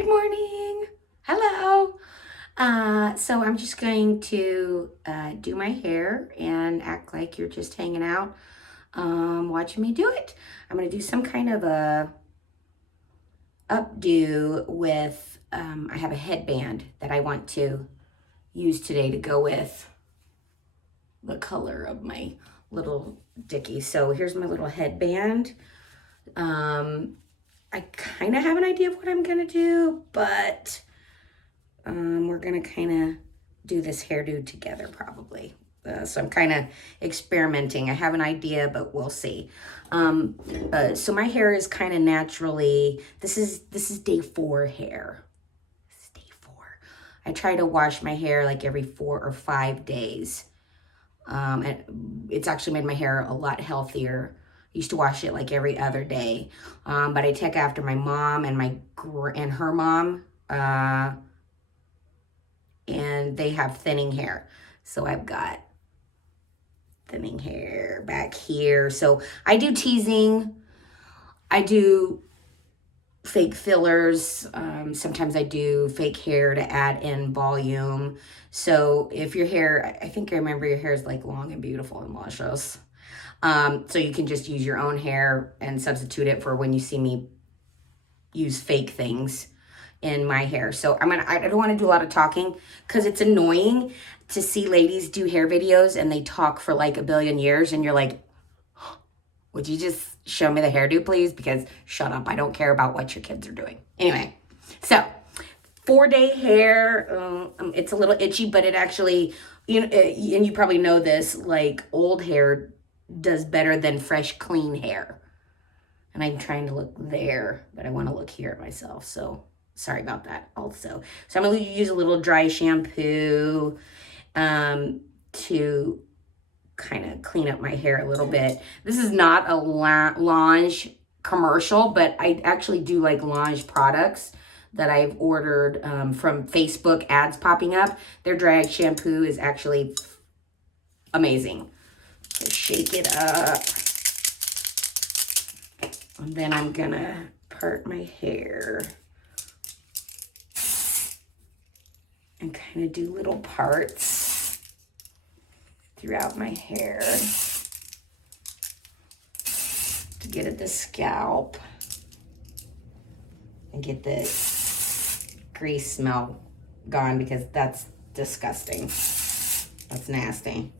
Good morning. Hello. So I'm just going to do my hair and act like you're just hanging out, watching me do it. I'm going to do some kind of a updo with, I have a headband that I want to use today to go with the color of my little dickie. So here's my little headband. I kind of have an idea of what I'm going to do, but we're going to kind of do this hairdo together probably. So I'm kind of experimenting. I have an idea, but we'll see. So my hair is kind of naturally, this is day 4 hair. This is day 4. I try to wash my hair like every 4 or 5 days. And it's actually made my hair a lot healthier. I used to wash it like every other day. But I take after my mom and her mom, and they have thinning hair. So I've got thinning hair back here. So I do teasing. I do fake fillers. Sometimes I do fake hair to add in volume. So if your hair, I think I remember your hair is like long and beautiful and luscious. So you can just use your own hair and substitute it for when you see me use fake things in my hair. So I don't want to do a lot of talking because it's annoying to see ladies do hair videos and they talk for like a billion years and you're like, would you just show me the hairdo, please? Because shut up, I don't care about what your kids are doing. Anyway, so 4-day hair, it's a little itchy, but it actually, and you probably know this, like old hair does better than fresh, clean hair. And I'm trying to look there, but I want to look here at myself. So sorry about that also. So I'm going to use a little dry shampoo to kind of clean up my hair a little bit. This is not a Lange commercial, but I actually do like Lange products that I've ordered from Facebook ads popping up. Their dry shampoo is actually amazing. So shake it up. And then I'm gonna part my hair and kind of do little parts throughout my hair to get at the scalp and get the grease smell gone because that's disgusting. That's nasty.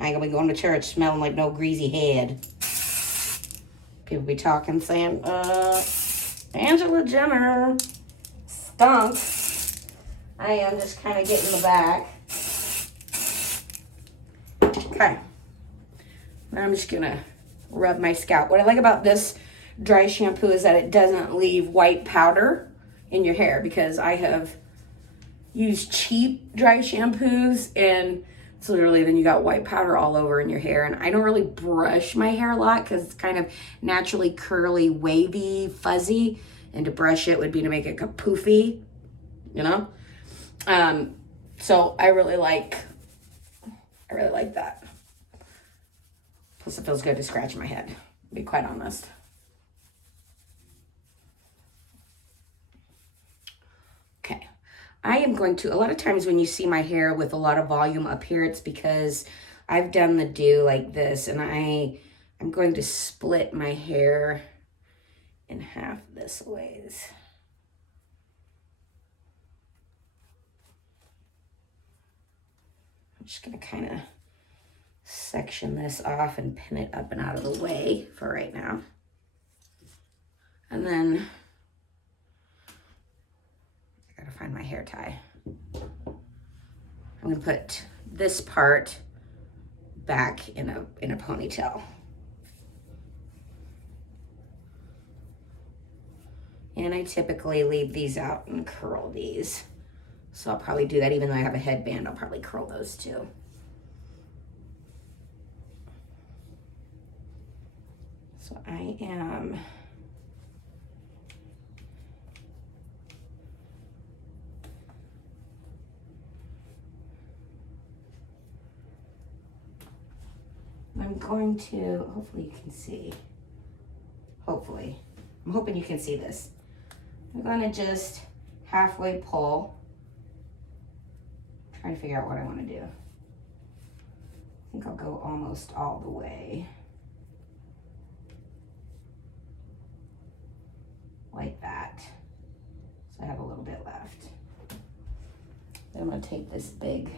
I ain't gonna be going to church smelling like no greasy head. People be talking saying, Angela Jenner stunk. I am just kind of getting the back. Okay. Now I'm just gonna rub my scalp. What I like about this dry shampoo is that it doesn't leave white powder in your hair, because I have used cheap dry shampoos and it's literally then you got white powder all over in your hair. And I don't really brush my hair a lot because it's kind of naturally curly, wavy, fuzzy. And to brush it would be to make it poofy, you know? So I really like that. Plus it feels good to scratch my head, to be quite honest. Okay. I am going to, a lot of times when you see my hair with a lot of volume up here, it's because I've done the do like this, and I'm going to split my hair in half this ways. I'm just going to kind of section this off and pin it up and out of the way for right now. And then I gotta find my hair tie. I'm gonna put this part back in a ponytail. And I typically leave these out and curl these. So I'll probably do that even though I have a headband, I'll probably curl those too. So I'm going to, hopefully you can see, I'm hoping you can see this. I'm gonna just halfway pull. Trying to figure out what I want to do. I think I'll go almost all the way. Like that. So I have a little bit left. Then I'm going to take this big.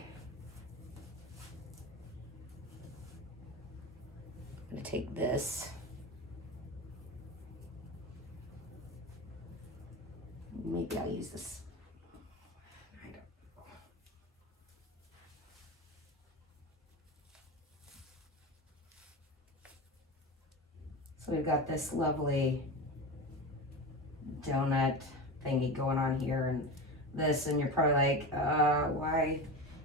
I'm going to take this. Maybe I'll use this. I don't know. So we've got this lovely donut thingy going on here and this, and you're probably like, why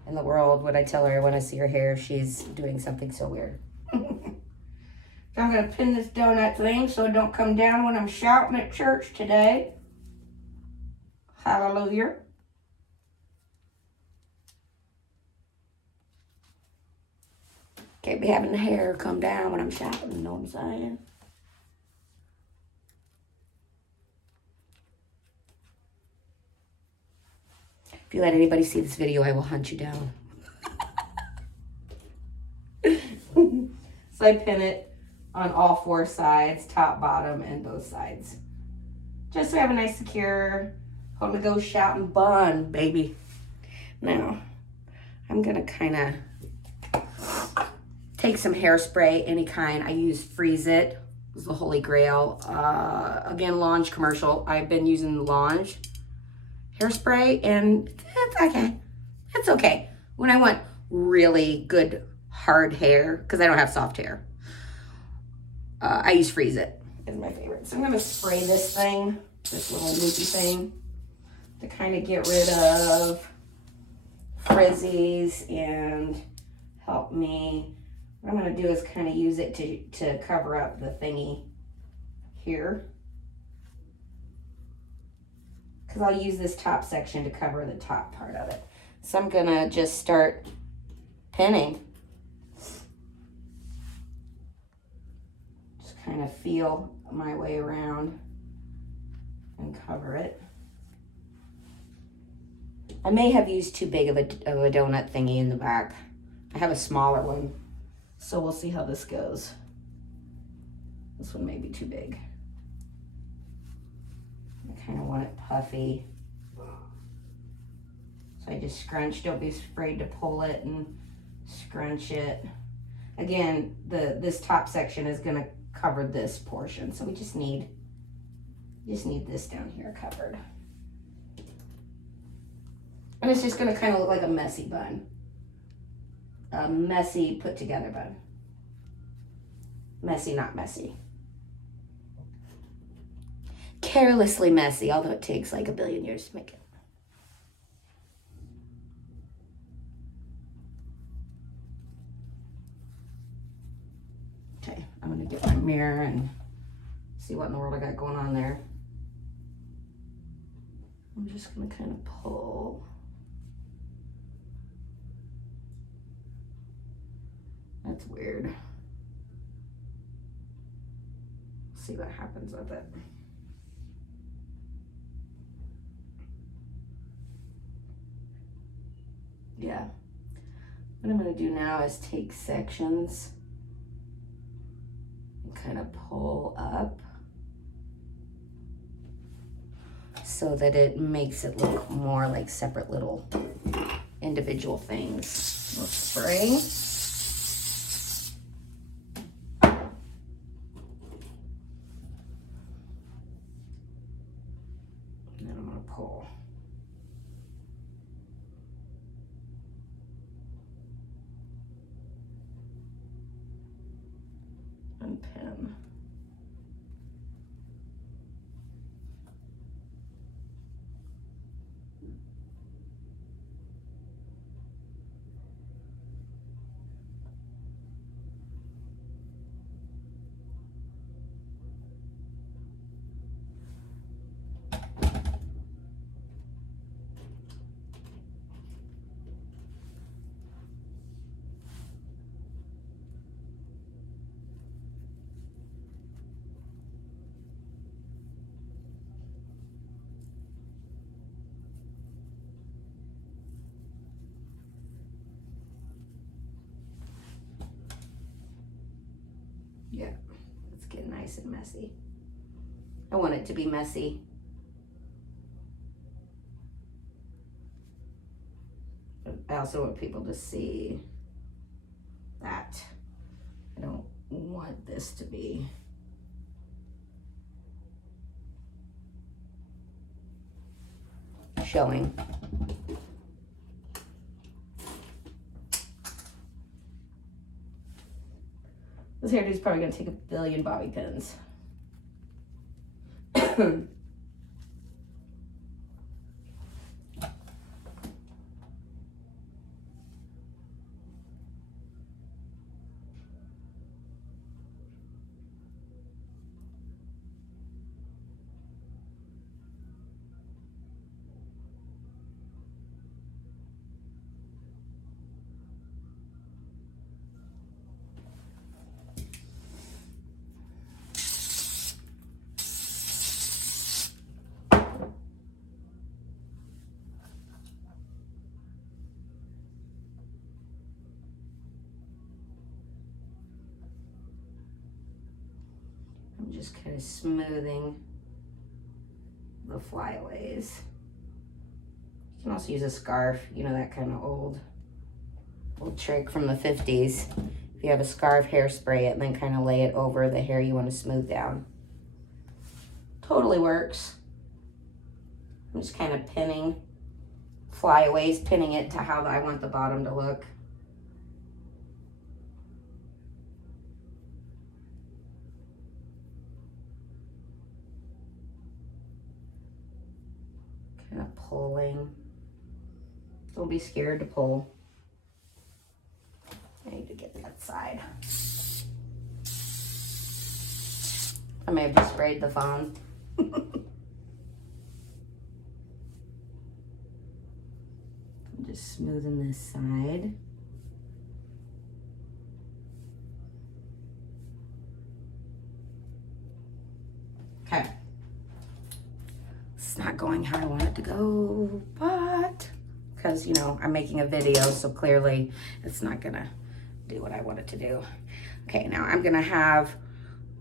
in the world would I tell her I want to see her hair if she's doing something so weird? So I'm going to pin this donut thing so it don't come down when I'm shouting at church today. Hallelujah. Can't be having the hair come down when I'm shouting, you know what I'm saying? If you let anybody see this video, I will hunt you down. So I pin it on all four sides, top, bottom, and both sides. Just so I have a nice secure, hold to go shouting bun, baby. Now, I'm gonna kind of take some hairspray, any kind. I use Freeze It. This is the holy grail. Again, Launch commercial. I've been using Launch hairspray, and it's okay. It's okay. When I want really good hard hair, because I don't have soft hair, I use Freeze It. Is my favorite. So I'm gonna spray this thing, this little loopy thing, to kind of get rid of frizzies and help me. What I'm gonna do is kind of use it to cover up the thingy here, because I'll use this top section to cover the top part of it. So I'm gonna just start pinning. Just kind of feel my way around and cover it. I may have used too big of a donut thingy in the back. I have a smaller one, so we'll see how this goes. This one may be too big. I kind of want it puffy. So I just scrunch. Don't be afraid to pull it and scrunch it. Again, this top section is going to cover this portion, so we just need this down here covered. And it's just going to kind of look like a messy bun. A messy put together bun. Messy, not messy. Carelessly messy, although it takes like a billion years to make it. Okay, I'm going to get my mirror and see what in the world I got going on there. I'm just going to kind of pull. That's weird. See what happens with it. Yeah. What I'm going to do now is take sections and kind of pull up so that it makes it look more like separate little individual things. We'll spray. And then I'm going to pull. And pin. nice and messy. I want it to be messy. But I also want people to see that. I don't want this to be showing. This hairdo is probably going to take a billion bobby pins. I'm just kind of smoothing the flyaways. You can also use a scarf, you know, that kind of old trick from the 50s. If you have a scarf, hairspray it and then kind of lay it over the hair you want to smooth down. Totally works. I'm just kind of pinning flyaways, pinning it to how I want the bottom to look. Kind of pulling. Don't be scared to pull. I need to get that side. I may have just sprayed the phone. I'm just smoothing this side. Okay. It's not going how I want it to go, but because, you know, I'm making a video, so clearly it's not gonna do what I want it to do. Okay, now I'm gonna have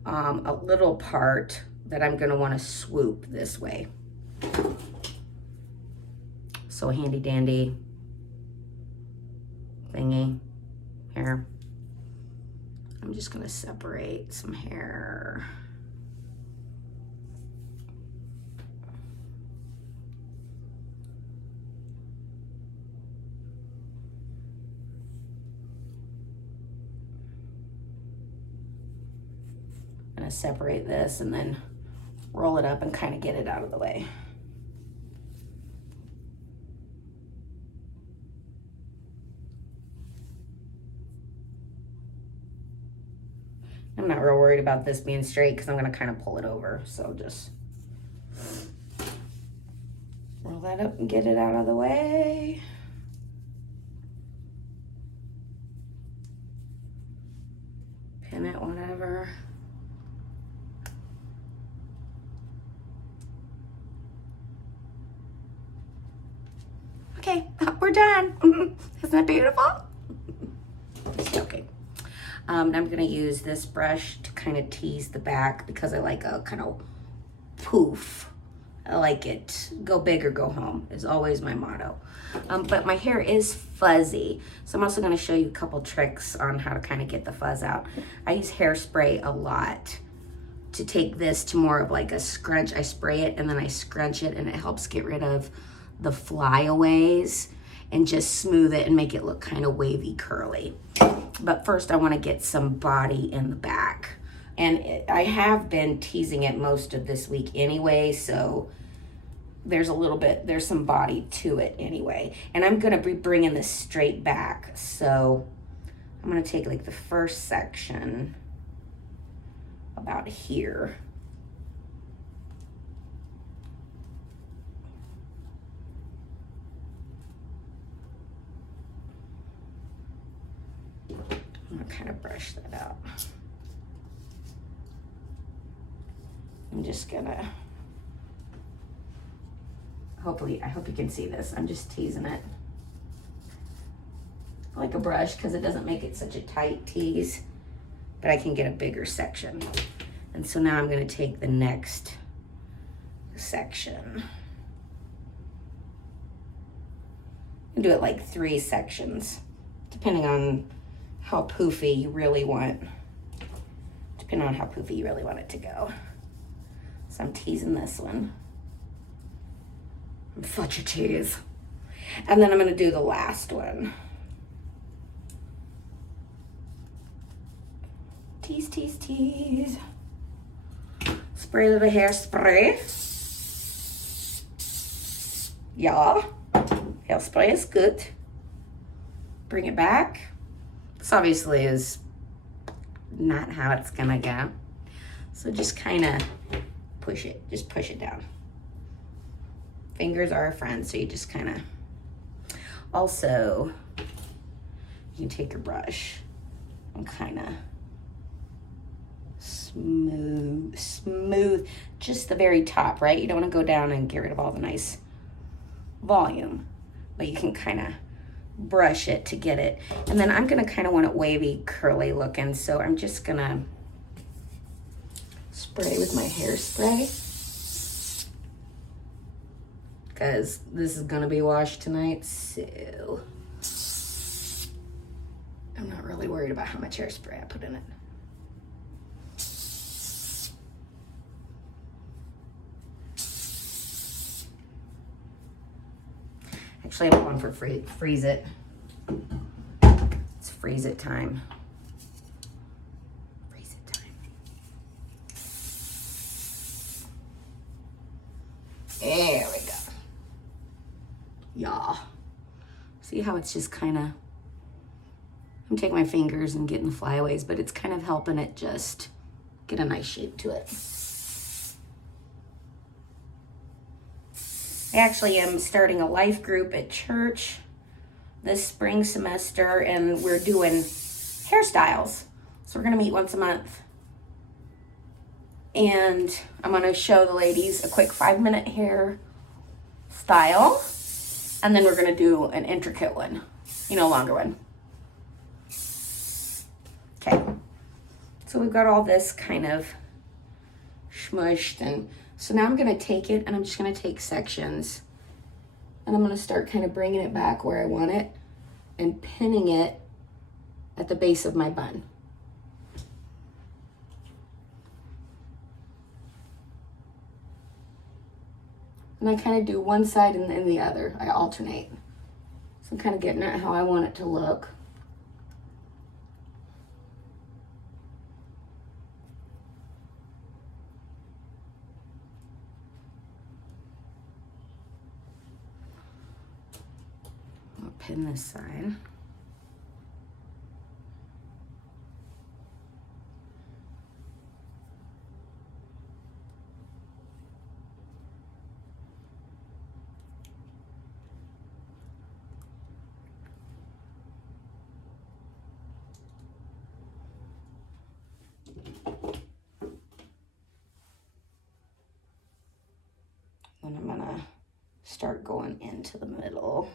a little part that I'm gonna wanna swoop this way. So a handy dandy thingy here. I'm just gonna separate some hair. I'm gonna separate this and then roll it up and kind of get it out of the way. I'm not real worried about this being straight because I'm gonna kind of pull it over. So just roll that up and get it out of the way. Pin it, whatever. Okay, we're done. Isn't that beautiful? Okay. I'm gonna use this brush to kind of tease the back because I like a kind of poof. I like it. Go big or go home is always my motto. But my hair is fuzzy, so I'm also gonna show you a couple tricks on how to kind of get the fuzz out. I use hairspray a lot to take this to more of like a scrunch. I spray it and then I scrunch it and it helps get rid of the flyaways and just smooth it and make it look kind of wavy curly. But first I want to get some body in the back, and I have been teasing it most of this week anyway, so there's some body to it anyway. And I'm going to be bringing this straight back, so I'm going to take like the first section about here. I'm gonna kind of brush that out. I'm just gonna, I hope you can see this. I'm just teasing it like a brush because it doesn't make it such a tight tease, but I can get a bigger section. And so now I'm going to take the next section and do it like 3 sections, depending on how poofy you really want. Depending on how poofy you really want it to go. So I'm teasing this one. I'm such a tease. And then I'm going to do the last one. Tease, tease, tease. Spray a little hairspray. Yeah. Hairspray is good. Bring it back. This obviously is not how it's gonna go. So just kind of push it. Just push it down. Fingers are a friend, so you just kind of. Also, you can take your brush and kind of smooth just the very top, right? You don't want to go down and get rid of all the nice volume, but you can kind of brush it to get it. And then I'm going to kind of want it wavy, curly looking, so I'm just going to spray with my hairspray because this is going to be washed tonight, so I'm not really worried about how much hairspray I put in it. Actually, I'm going for freeze it. It's freeze it time. Freeze it time. There we go. Yeah. See how it's just kind of, I'm taking my fingers and getting the flyaways, but it's kind of helping it just get a nice shape to it. I actually am starting a life group at church this spring semester, and we're doing hairstyles. So we're gonna meet once a month. And I'm gonna show the ladies a quick 5-minute hair style, and then we're gonna do an intricate one, longer one. Okay, so we've got all this kind of smushed, and so now I'm gonna take it and I'm just gonna take sections and I'm gonna start kind of bringing it back where I want it and pinning it at the base of my bun. And I kind of do one side and then the other. I alternate. So I'm kind of getting at how I want it to look. I'll pin this side. And I'm gonna start going into the middle.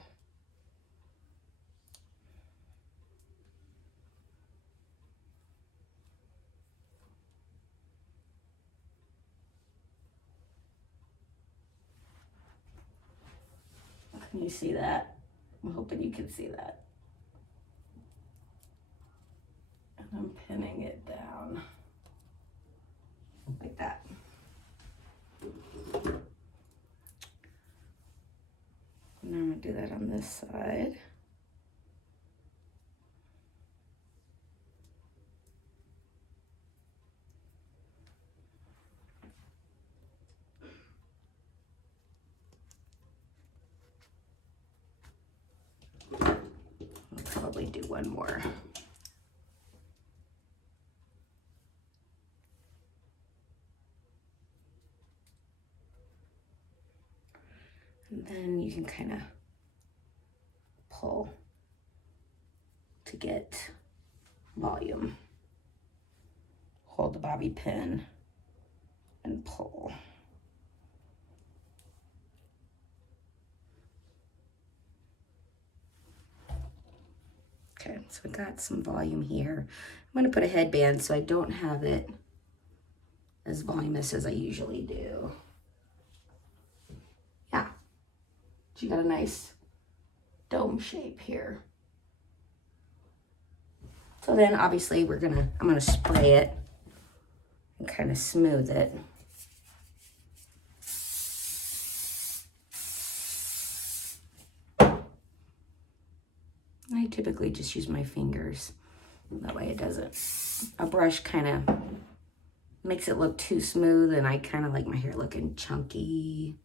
Can you see that? I'm hoping you can see that. And I'm pinning it down like that. And I'm gonna do that on this side. I'll probably do one more. And then you can kind of pull to get volume. Hold the bobby pin and pull. Okay, so we got some volume here. I'm gonna put a headband so I don't have it as voluminous as I usually do. Yeah, you got a nice dome shape here. So then obviously I'm gonna spray it and kind of smooth it. I typically just use my fingers. That way it doesn't. A brush kind of makes it look too smooth, and I kind of like my hair looking chunky,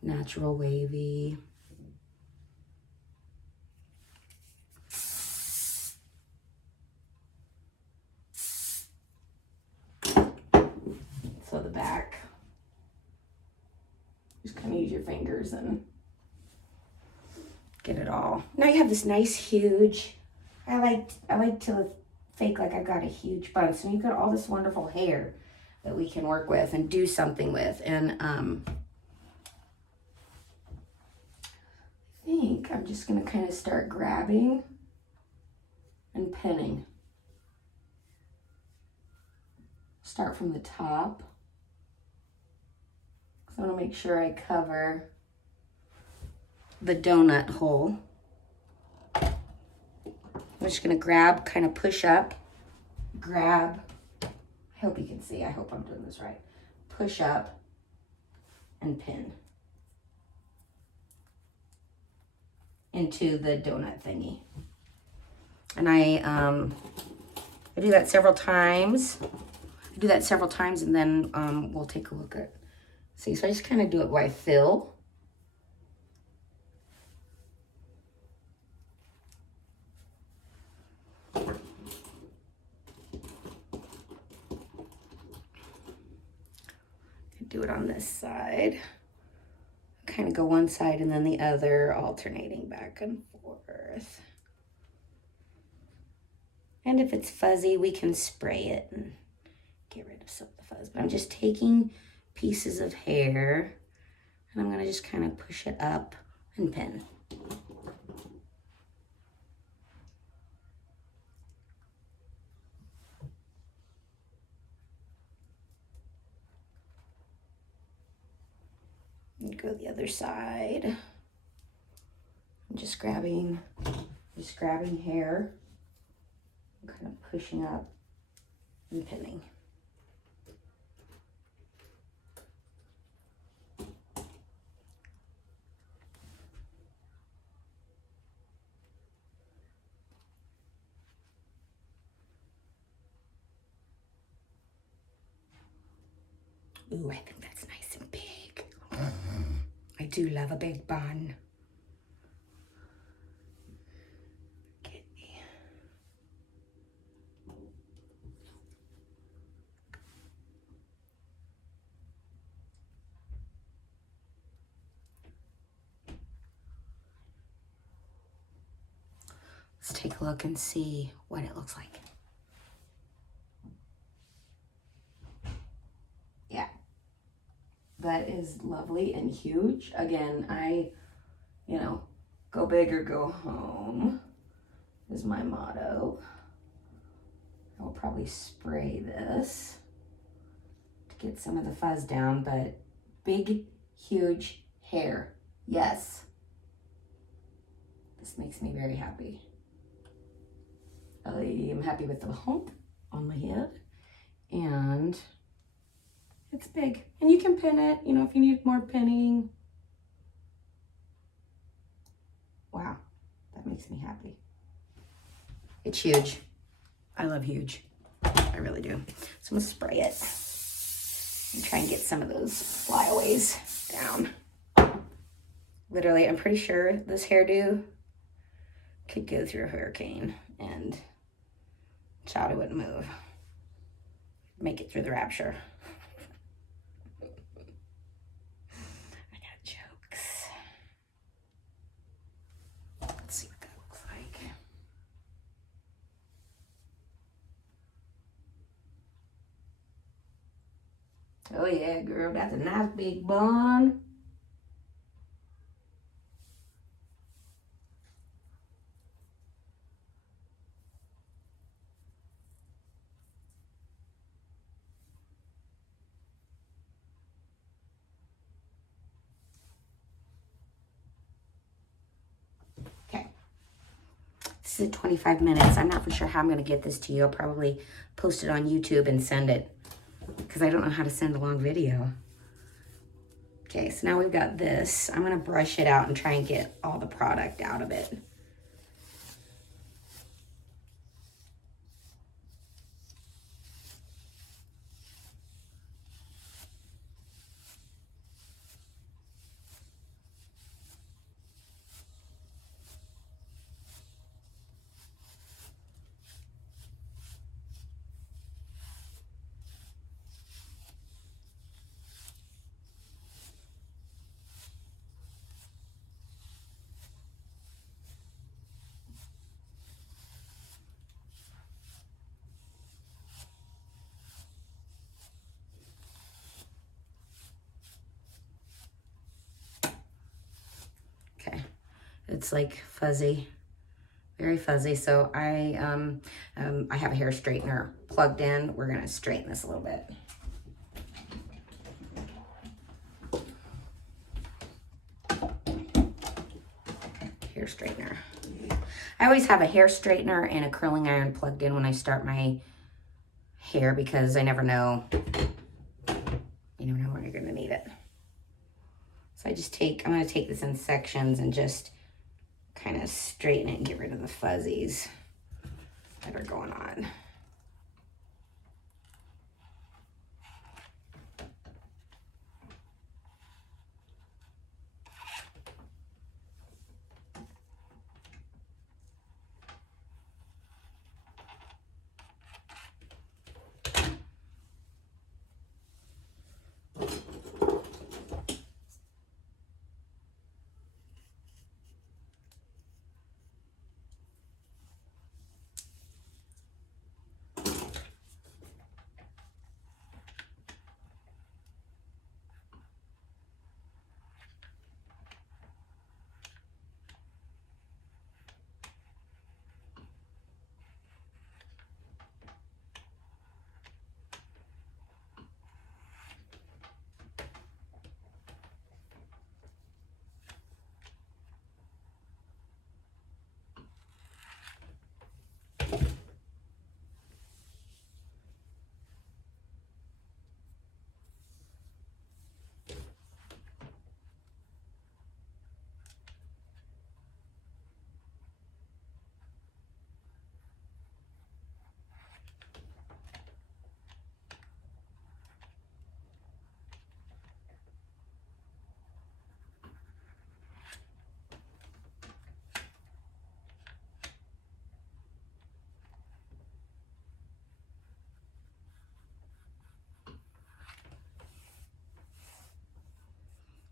natural, wavy. So the back, just kind of use your fingers and get it all. Now you have this nice huge, I like to fake like I've got a huge bun. So you've got all this wonderful hair that we can work with and do something with. And I think I'm just gonna kind of start grabbing and pinning. Start from the top. So I wanna make sure I cover the donut hole. I'm just gonna grab, kind of push up, grab. I hope you can see, I hope I'm doing this right. Push up and pin into the donut thingy. And I do that several times. And then we'll take a look at, see, so I just kind of do it where I fill. Do it on this side. Kind of go one side and then the other, alternating back and forth. And if it's fuzzy, we can spray it and get rid of some of the fuzz. But I'm just taking pieces of hair and I'm gonna just kind of push it up and pin. And go the other side. I'm just grabbing hair, and kind of pushing up and pinning. Ooh, I think that's nice and big. I do love a big bun. Okay. Let's take a look and see what it looks like. Yeah, that is lovely and huge. Again, go big or go home is my motto. I will probably spray this to get some of the fuzz down, but big, huge hair. Yes. This makes me very happy. I am happy with the hump on my head, and it's big. And you can pin it, if you need more pinning. Wow, that makes me happy. It's huge. I love huge. I really do. So I'm gonna spray it and try and get some of those flyaways down. Literally, I'm pretty sure this hairdo could go through a hurricane and child, it wouldn't move. Make it through the rapture. I got jokes. Let's see what that looks like. Oh yeah, girl, that's a nice big bun. This is 25 minutes. I'm not for sure how I'm going to get this to you. I'll probably post it on YouTube and send it because I don't know how to send a long video. Okay, so now we've got this. I'm going to brush it out and try and get all the product out of it. Okay, it's like fuzzy, very fuzzy. So I have a hair straightener plugged in. We're gonna straighten this a little bit. Hair straightener. I always have a hair straightener and a curling iron plugged in when I start my hair because I never know. You never know when you're gonna need it. So I'm gonna take this in sections and just kind of straighten it and get rid of the fuzzies that are going on.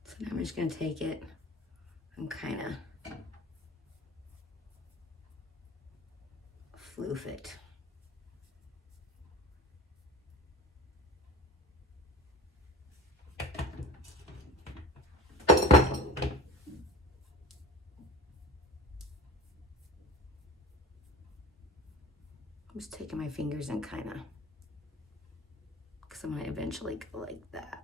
So now I'm just gonna take it and kind of floof it. I'm just taking my fingers and kind of, because I'm gonna eventually go like that.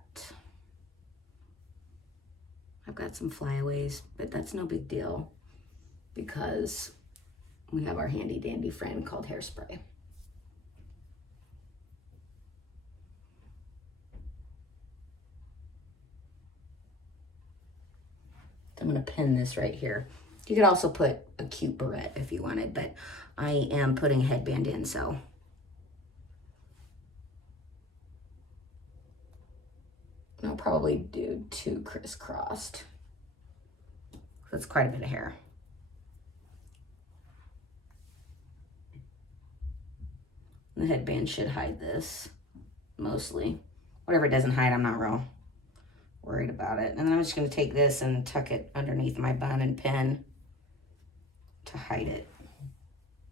I've got some flyaways, but that's no big deal because we have our handy dandy friend called hairspray. I'm gonna pin this right here. You could also put a cute barrette if you wanted, but I am putting a headband in, so. I'll probably do 2 crisscrossed. That's quite a bit of hair. The headband should hide this, mostly. Whatever it doesn't hide, I'm not real worried about it. And then I'm just gonna take this and tuck it underneath my bun and pin to hide it.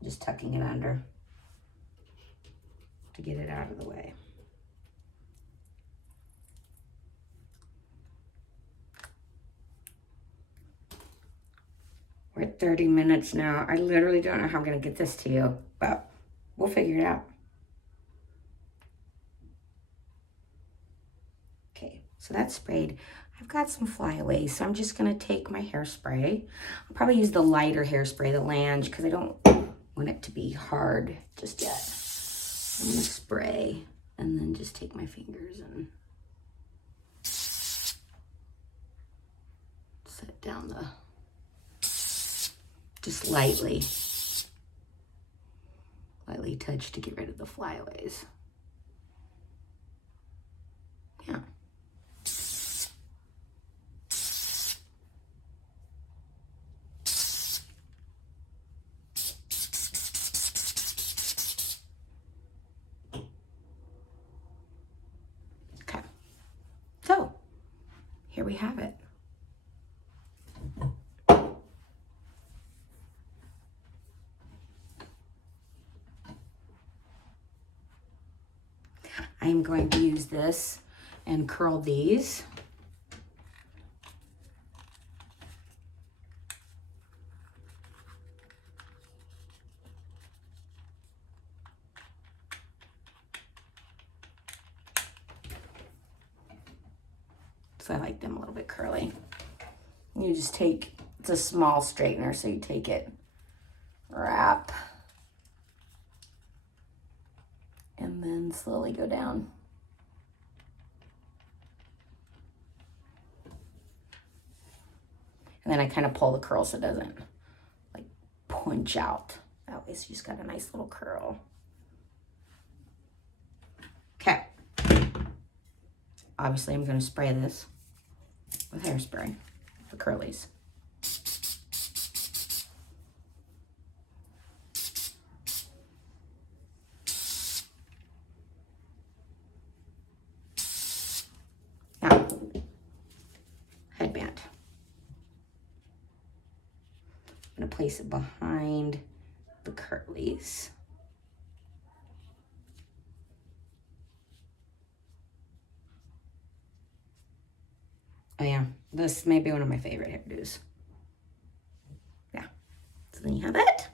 Just tucking it under to get it out of the way. We're at 30 minutes now. I literally don't know how I'm gonna get this to you, but we'll figure it out. Okay, so that's sprayed. I've got some flyaways, so I'm just gonna take my hairspray. I'll probably use the lighter hairspray, the Lange, because I don't want it to be hard just yet. I'm gonna spray and then just take my fingers and set down the, just lightly touch to get rid of the flyaways. Yeah. Okay. So, here we have it. I am going to use this and curl these. So I like them a little bit curly. You just take, it's a small straightener, so you take it, wrap, and then slowly go down. And then I kind of pull the curl so it doesn't like punch out. That way so you just got a nice little curl. Okay. Obviously I'm gonna spray this with hairspray, the curlies. Now, headband. I'm gonna place it behind the curlies. Oh yeah, this may be one of my favorite hairdos. Yeah, so then you have it.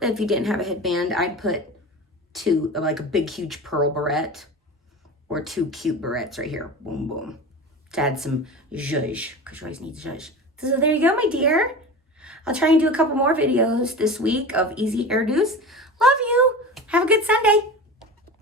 If you didn't have a headband, I'd put two, like a big, huge pearl barrette or two cute barrettes right here. Boom, boom. To add some zhuzh, because you always need zhuzh. So there you go, my dear. I'll try and do a couple more videos this week of easy hairdos. Love you. Have a good Sunday.